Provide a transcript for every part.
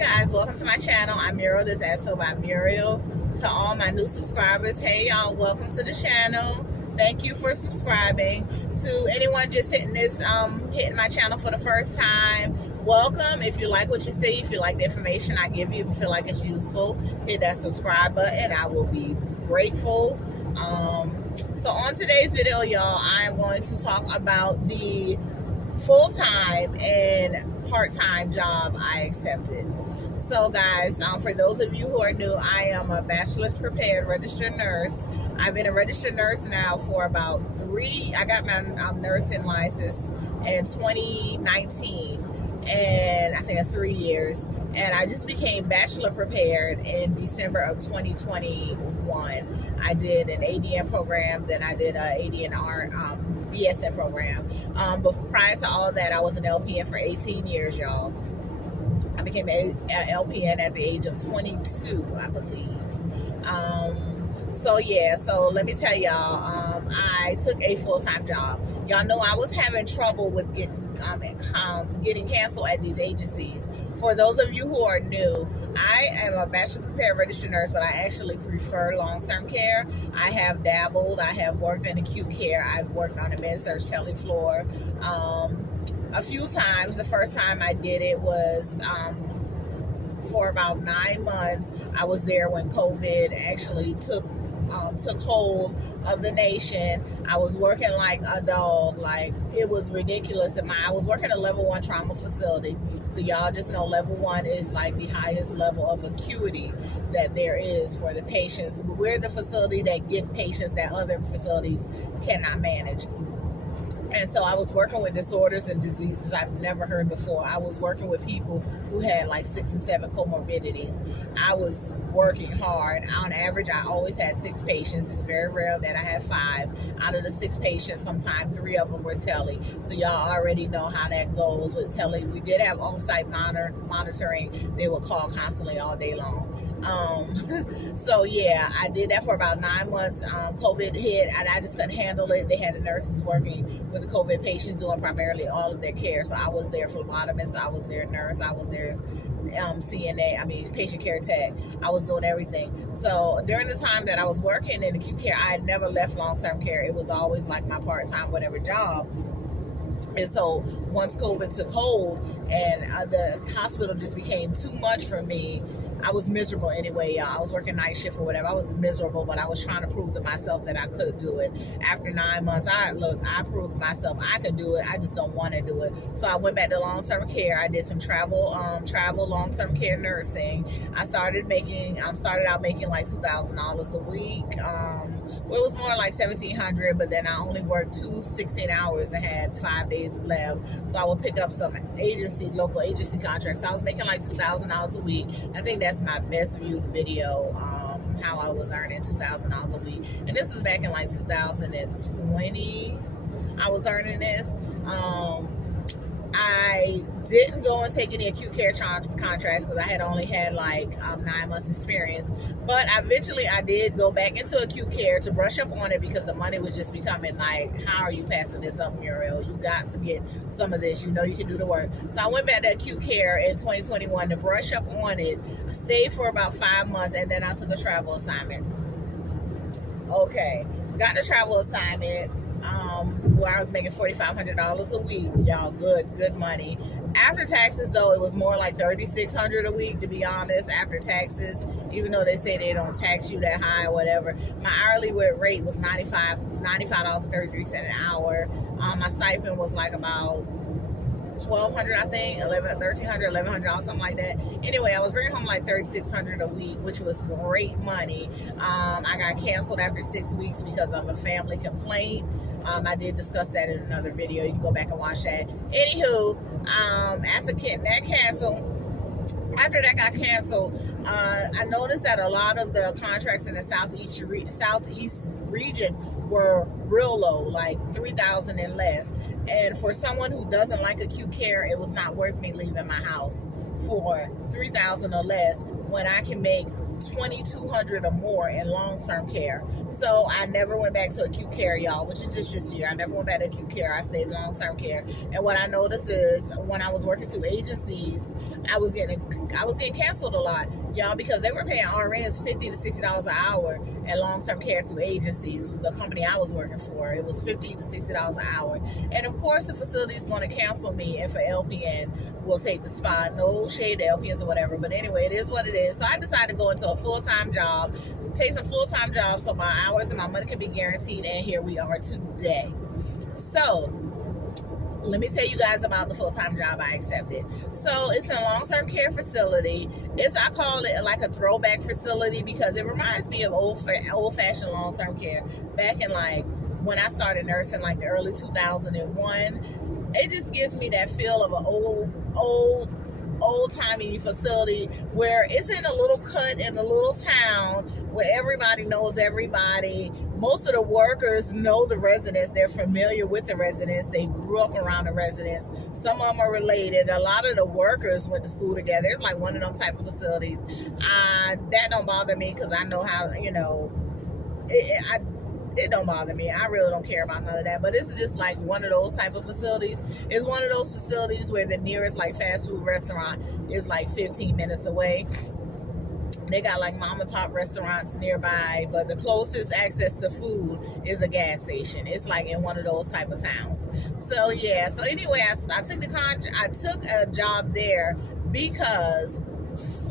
guys, welcome to my channel. I'm Muriel, this is As by Muriel. To all my new subscribers, hey y'all, welcome to the channel. Thank you for subscribing. To anyone just hitting my channel for the first time, welcome. If you like what you see, if you like the information I give you, if you feel like it's useful, hit that subscribe button. I will be grateful. So on today's video, y'all, I am going to talk about the full-time and part-time job I accepted. So guys, for those of you who are new, I am a bachelor's prepared registered nurse. I've been a registered nurse now for about I got my nursing license in 2019, and I think that's 3 years. And I just became bachelor prepared in December of 2021. I did an ADN program, then I did a ADNR BSN program. But prior to all of that, I was an LPN for 18 years, y'all. I became an LPN at the age of 22, I believe. So let me tell y'all, I took a full-time job. Y'all know I was having trouble with getting canceled at these agencies. For those of you who are new, I am a bachelor prepared registered nurse, but I actually prefer long-term care. I have dabbled. I have worked in acute care. I've worked on a med-surg tele floor a few times. The first time I did it was for about 9 months. I was there when COVID actually took hold of the nation. I was working like a dog. Like, it was ridiculous. I was working a level 1 trauma facility. So y'all just know level 1 is like the highest level of acuity that there is for the patients. We're the facility that get patients that other facilities cannot manage. And so I was working with disorders and diseases I've never heard before. I was working with people who had like 6 and 7 comorbidities. I was working hard. On average, I always had 6 patients. It's very rare that I had 5. Out of the 6 patients, sometimes 3 of them were tele. So y'all already know how that goes with tele. We did have on-site monitoring. They would call constantly all day long. So yeah, I did that for about 9 months. COVID hit and I just couldn't handle it. They had the nurses working with the COVID patients doing primarily all of their care. So I was there phlebotomist, I was their nurse, I was their CNA, patient care tech. I was doing everything. So during the time that I was working in acute care, I had never left long-term care. It was always like my part-time whatever job. And so once COVID took hold and the hospital just became too much for me, I was miserable anyway, y'all. I was working night shift or whatever. I was miserable, but I was trying to prove to myself that I could do it. After 9 months, I proved myself I could do it. I just don't want to do it. So I went back to long-term care. I did some travel long-term care nursing. I started out making like $2,000 a week. Well, it was more like $1,700, but then I only worked 16 hours and had 5 days left. So I would pick up some local agency contracts. So I was making like $2,000 a week. I think that's my best viewed video, how I was earning $2,000 a week. And this is back in like 2020, I was earning this. I didn't go and take any acute care contracts because I had only had like 9 months experience. But eventually I did go back into acute care to brush up on it because the money was just becoming like, how are you passing this up, Muriel? You got to get some of this. You know you can do the work. So I went back to acute care in 2021 to brush up on it. I stayed for about 5 months and then I took a travel assignment. Okay, got the travel assignment. Where I was making $4,500 a week, y'all. Good money. After taxes, though, it was more like $3,600 a week, to be honest. After taxes, even though they say they don't tax you that high or whatever, my hourly rate was $95.33 an hour. My stipend was like about $1,200, I think, $1,300, $1,100, something like that. Anyway, I was bringing home like $3,600 a week, which was great money. I got canceled after 6 weeks because of a family complaint. I did discuss that in another video. You can go back and watch that. Anywho, after that got canceled, I noticed that a lot of the contracts in the southeast region were real low, like $3,000 and less. And for someone who doesn't like acute care, it was not worth me leaving my house for $3,000 or less when I can make $2,200 or more in long-term care. So I never went back to acute care, y'all, which is just this year. I never went back to acute care. I stayed long-term care. And what I noticed is when I was working through agencies, I was getting canceled a lot, y'all, because they were paying RNs $50 to $60 an hour at long-term care through agencies. The company I was working for, it was $50 to $60 an hour. And of course, the facility is going to cancel me if an LPN will take the spot. No shade to LPNs or whatever, but anyway, it is what it is. So I decided to go into a full-time job, take some full-time jobs so my hours and my money can be guaranteed, and here we are today. So let me tell you guys about the full-time job I accepted. So it's in a long-term care facility. I call it like a throwback facility because it reminds me of old-fashioned long-term care. Back in like when I started nursing, like the early 2001, it just gives me that feel of an old-timey facility where it's in a little cut in a little town where everybody knows everybody. Most of the workers know the residents. They're familiar with the residents. They grew up around the residents. Some of them are related. A lot of the workers went to school together. It's like one of them type of facilities. That don't bother me because I know how, it don't bother me. I really don't care about none of that. But this is just like one of those type of facilities. It's one of those facilities where the nearest like fast food restaurant is like 15 minutes away. They got like mom and pop restaurants nearby, but the closest access to food is a gas station. It's like in one of those type of towns. So yeah. So anyway, I took a job there because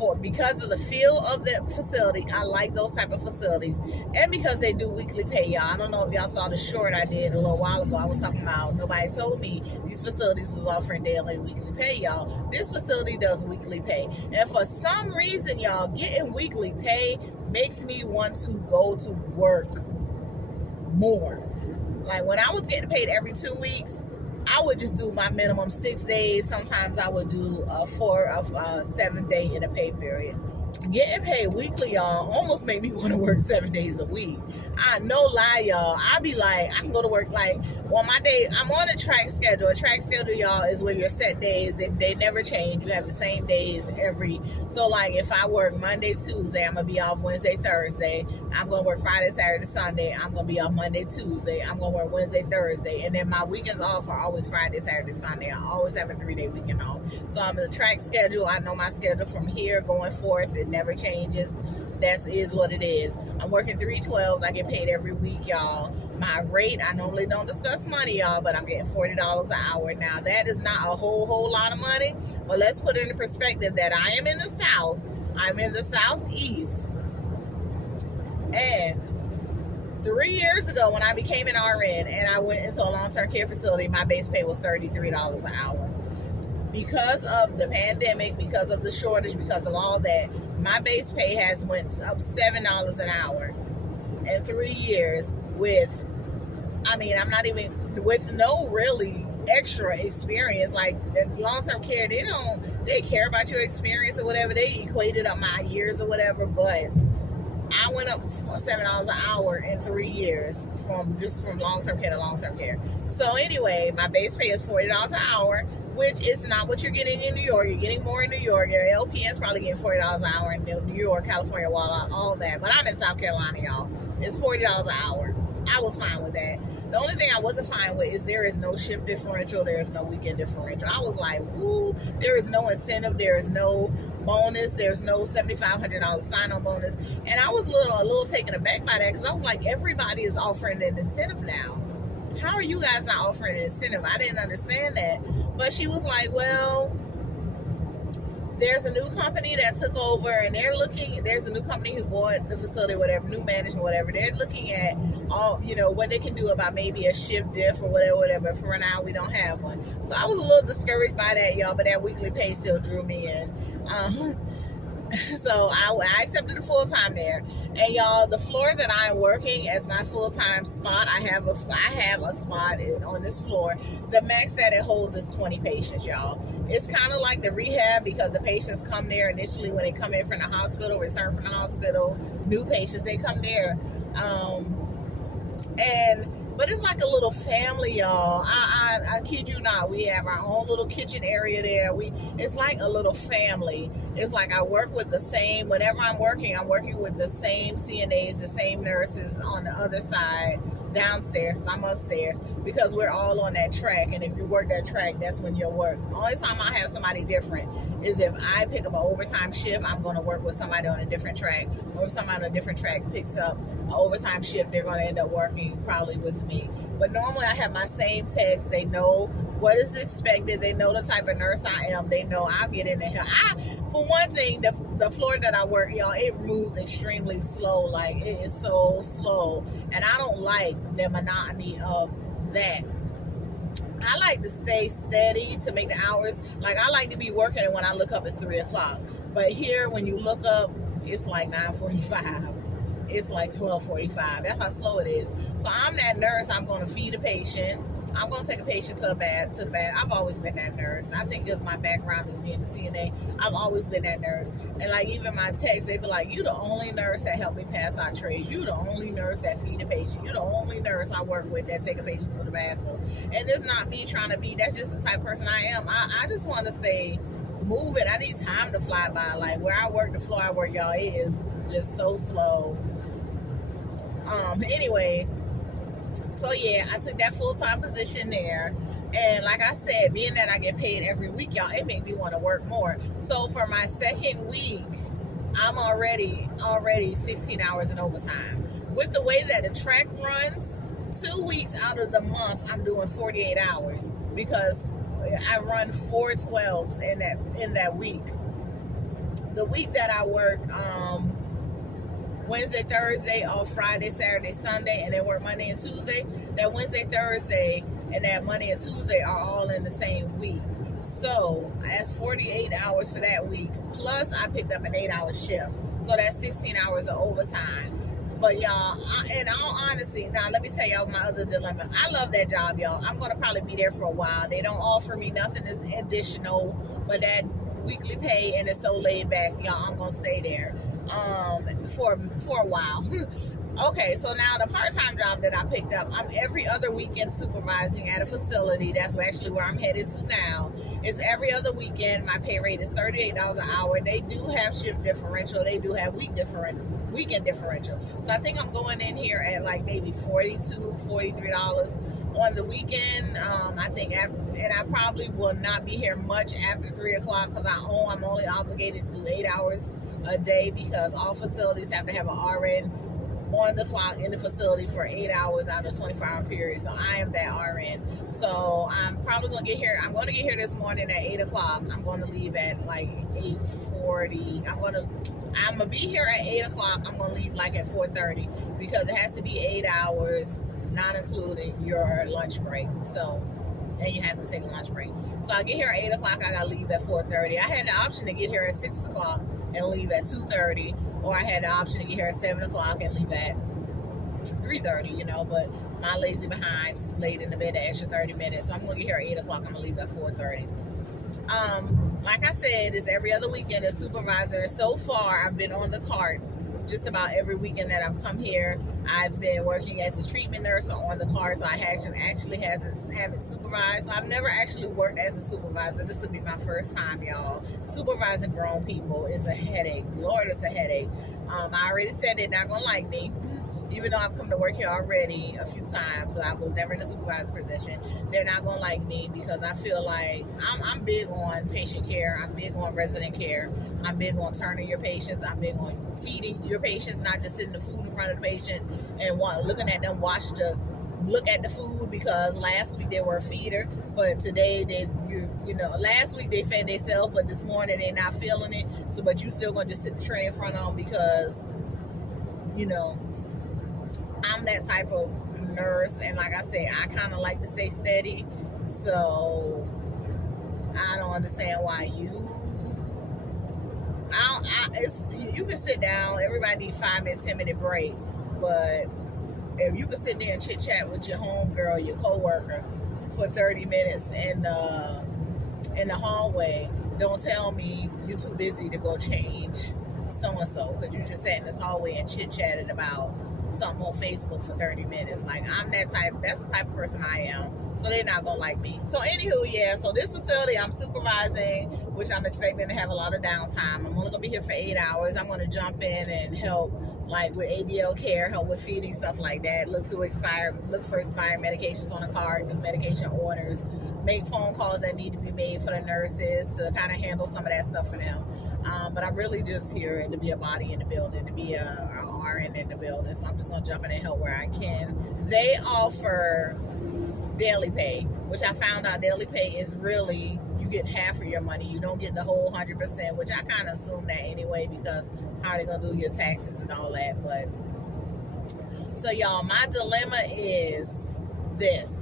of the feel of the facility. I like those type of facilities, and because they do weekly pay, y'all. I don't know if y'all saw the short I did a little while ago. I was talking about nobody told me these facilities was offering daily weekly pay, y'all. This facility does weekly pay, and for some reason, y'all, getting weekly pay makes me want to go to work more. Like when I was getting paid every 2 weeks, I would just do my minimum 6 days. Sometimes I would do a 7 day in a pay period. Getting paid weekly, y'all, almost made me want to work 7 days a week. I no lie, y'all. I be like, I can go to work like on my day. I'm on a track schedule. A track schedule, y'all, is where your set days, they never change. You have the same days so like if I work Monday, Tuesday, I'm gonna be off Wednesday, Thursday. I'm gonna work Friday, Saturday, Sunday. I'm gonna be off Monday, Tuesday. I'm gonna work Wednesday, Thursday, and then my weekends off are always Friday, Saturday, Sunday. I always have a 3-day weekend off. So I'm in the track schedule. I know my schedule from here going forth. It never changes. That is what it is. I'm working 3/12s. I get paid every week, y'all. My rate, I normally don't discuss money, y'all, but I'm getting $40 an hour. Now, that is not a whole lot of money, but let's put it in perspective that I am in the South. I'm in the Southeast. And 3 years ago, when I became an RN and I went into a long-term care facility, my base pay was $33 an hour. Because of the pandemic, because of the shortage, because of all that, my base pay has went up $7 an hour in 3 years with no really extra experience. Like long-term care, they care about your experience or whatever. They equated up my years or whatever, but I went up $7 an hour in 3 years from long-term care to long-term care. So anyway, my base pay is $40 an hour, which is not what you're getting in New York. You're getting more in New York. Your LPN's probably getting $40 an hour in New York, California, all that. But I'm in South Carolina, y'all. It's $40 an hour. I was fine with that. The only thing I wasn't fine with is there is no shift differential. There is no weekend differential. I was like, woo, there is no incentive. There is no bonus. There's no $7,500 sign-on bonus. And I was a little taken aback by that because I was like, everybody is offering an incentive now. How are you guys not offering an incentive? I didn't understand that. But she was like, well, there's a new company that took over and there's a new company who bought the facility, whatever, new management, whatever. They're looking at all, what they can do about maybe a shift diff or whatever. For now, we don't have one. So I was a little discouraged by that, y'all, but that weekly pay still drew me in. So I accepted the full-time there. And y'all, the floor that I'm working as my full-time spot, I have a spot on this floor. The max that it holds is 20 patients, y'all. It's kind of like the rehab because the patients come there initially when they come in from the hospital, return from the hospital, new patients, they come there. But it's like a little family, y'all. I kid you not. We have our own little kitchen area there. It's like a little family. It's like I work with whenever I'm working with the same CNAs, the same nurses on the other side downstairs. I'm upstairs because we're all on that track. And if you work that track, that's when you'll work. The only time I have somebody different is if I pick up an overtime shift, I'm going to work with somebody on a different track, or if somebody on a different track picks up an overtime shift, they're going to end up working probably with me. But normally I have my same techs. They know what is expected. They know the type of nurse I am. They know I'll get in there. For one thing, the floor that I work, y'all, it moves extremely slow. Like, it is so slow. And I don't like the monotony of that. I like to stay steady to make the hours. Like, I like to be working, and when I look up, it's 3 o'clock. But here, when you look up, it's like 9:45. It's like 12:45. That's how slow it is. So I'm that nurse. I'm going to feed a patient. I'm going to take a patient to the bath. I've always been that nurse. I think because my background is being a CNA, I've always been that nurse. And like, even my techs, they be like, you the only nurse that helped me pass out trays. You the only nurse that feed a patient. You the only nurse I work with that take a patient to the bathroom. And it's not me trying to be, that's just the type of person I am. I just want to stay moving. I need time to fly by. Like, where I work, the floor I work, y'all, it is just so slow. Anyway, so yeah, I took that full-time position there, and like I said, being that I get paid every week, y'all, it made me want to work more. So for my second week, I'm already 16 hours in overtime. With the way that the track runs, 2 weeks out of the month, I'm doing 48 hours because I run 4 12s in that week. The week that I work, Wednesday, Thursday, off Friday, Saturday, Sunday, and then work Monday and Tuesday. That Wednesday, Thursday, and that Monday and Tuesday are all in the same week. So that's 48 hours for that week. Plus, I picked up an 8-hour shift. So that's 16 hours of overtime. But y'all, in all honesty, now let me tell y'all my other dilemma. I love that job, y'all. I'm going to probably be there for a while. They don't offer me nothing additional, but that weekly pay, and it's so laid back, y'all, I'm going to stay there for a while. Okay, so now the part-time job that I picked up, I'm every other weekend supervising at a facility. That's actually where I'm headed to now. It's every other weekend. My pay rate is $38 an hour. They do have shift differential. They do have weekend differential. So I think I'm going in here at like maybe $42, $43 on the weekend. I think, and I probably will not be here much after 3 o'clock because I'm only obligated to do 8 hours a day because all facilities have to have an RN on the clock in the facility for 8 hours out of a 24-hour period. So I am that RN. So I'm probably going to get here. I'm going to get here this morning at 8 o'clock. I'm going to leave at like 8:40. I'm going to be here at 8 o'clock. I'm going to leave like at 4:30 because it has to be 8 hours, not including your lunch break. So, and you have to take a lunch break. So I get here at 8 o'clock. I got to leave at 4:30. I had the option to get here at 6 o'clock and leave at 2:30, or I had the option to get here at 7 o'clock and leave at 3:30, but my lazy behind laid in the bed an extra 30 minutes. So I'm going to get here at 8 o'clock. I'm going to leave at 4:30. Like I said, it's every other weekend as supervisor. So far, I've been on the cart just about every weekend that I've come here. I've been working as a treatment nurse or on the cart, so I haven't supervised. I've never actually worked as a supervisor. This will be my first time, y'all. Supervising grown people is a headache. Lord, it's a headache. I already said they're not going to like me. Even though I've come to work here already a few times, so I was never in a supervisor position, they're not going to like me because I feel like I'm big on patient care. I'm big on resident care. I'm big on turning your patients. I'm big on feeding your patients, not just sitting the food in front of the patient and looking at them look at the food because last week they were a feeder, but today last week they fed themselves, but this morning they're not feeling it. So, but you still going to just sit the tray in front of them because, I'm that type of nurse, and like I said, I kind of like to stay steady, so I don't understand why you can sit down, everybody needs 5-minute, 10-minute break, but if you can sit there and chit chat with your homegirl, your coworker for 30 minutes in the hallway, don't tell me you're too busy to go change so-and-so because you just sat in this hallway and chit chatted about something on Facebook for 30 minutes. Like, that's the type of person I am. So they're not going to like me. So anywho, yeah, so this facility I'm supervising, which I'm expecting to have a lot of downtime. I'm only going to be here for 8 hours. I'm going to jump in and help, like, with ADL care, help with feeding, stuff like that. Look for expired medications on the card, do medication orders, make phone calls that need to be made for the nurses, to kind of handle some of that stuff for them. But I'm really just here to be a body in the building, to be a RN in the building. So I'm just going to jump in and help where I can. They offer daily pay, which I found out daily pay is really, you get half of your money. You don't get the whole 100%, which I kind of assume that anyway, because how are they going to do your taxes and all that? But so y'all, my dilemma is this.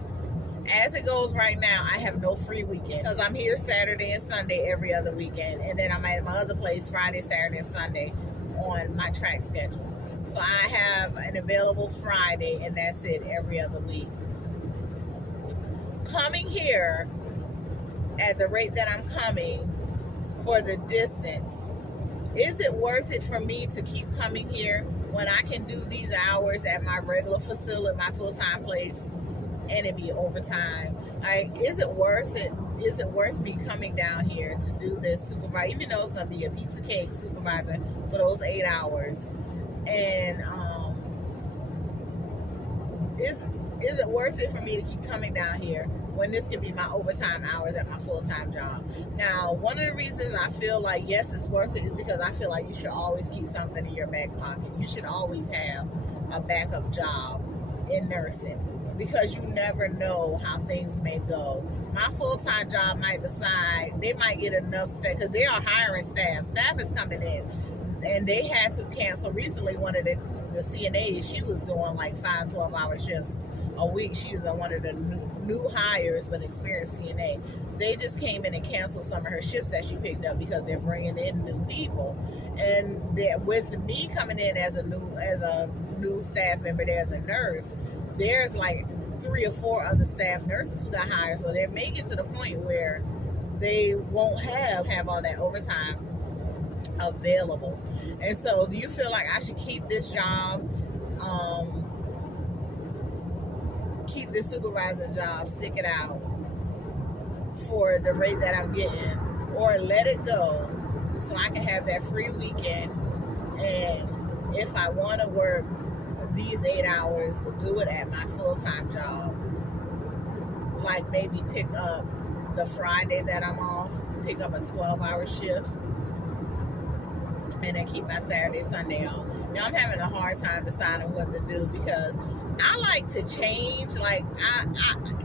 As it goes right now, I have no free weekend because I'm here Saturday and Sunday every other weekend, and then I'm at my other place Friday, Saturday, and Sunday on my track schedule. So I have an available Friday, and that's it every other week. Coming here at the rate that I'm coming for the distance, is it worth it for me to keep coming here when I can do these hours at my regular facility, my full-time place, and it be overtime? Like, is it worth it? Is it worth me coming down here to do this supervisor, even though it's going to be a piece of cake supervisor for those 8 hours? And is it worth it for me to keep coming down here when this could be my overtime hours at my full-time job? Now, one of the reasons I feel like yes, it's worth it is because I feel like you should always keep something in your back pocket. You should always have a backup job in nursing, because you never know how things may go. My full-time job might decide, they might get enough staff, because they are hiring staff. Staff is coming in, and they had to cancel recently. One of the CNAs, she was doing like 5 12-hour shifts a week. She's one of the new hires, but experienced CNA. They just came in and canceled some of her shifts that she picked up because they're bringing in new people. And with me coming in as a new staff member there as a nurse, there's like 3 or 4 other staff nurses who got hired. So they may get to the point where they won't have all that overtime available. And so do you feel like I should keep this job, keep this supervisor job, stick it out for the rate that I'm getting, or let it go so I can have that free weekend, and if I want to work these 8 hours, do it at my full-time job, like maybe pick up the Friday that I'm off, pick up a 12-hour shift, and then keep my Saturday, Sunday off. Now, I'm having a hard time deciding what to do, because I like to change. Like, I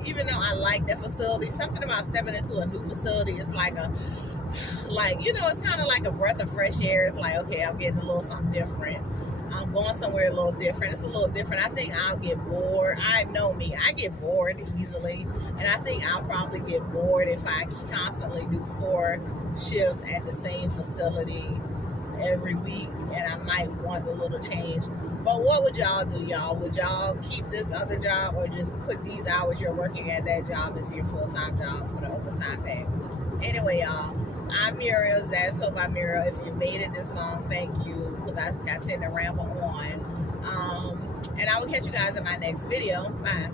even though I like that facility, something about stepping into a new facility is like it's kind of like a breath of fresh air. It's like, okay, I'm getting a little something different. I'm going somewhere a little different. It's a little different. I think I'll get bored. I know me. I get bored easily. And I think I'll probably get bored if I constantly do 4 shifts at the same facility every week. And I might want a little change. But what would y'all do, y'all? Would y'all keep this other job, or just put these hours you're working at that job into your full-time job for the overtime pay? Anyway, y'all, I'm Muriel, Zasto by Muriel. If you made it this long, thank you, because I tend to ramble on. And I will catch you guys in my next video. Bye.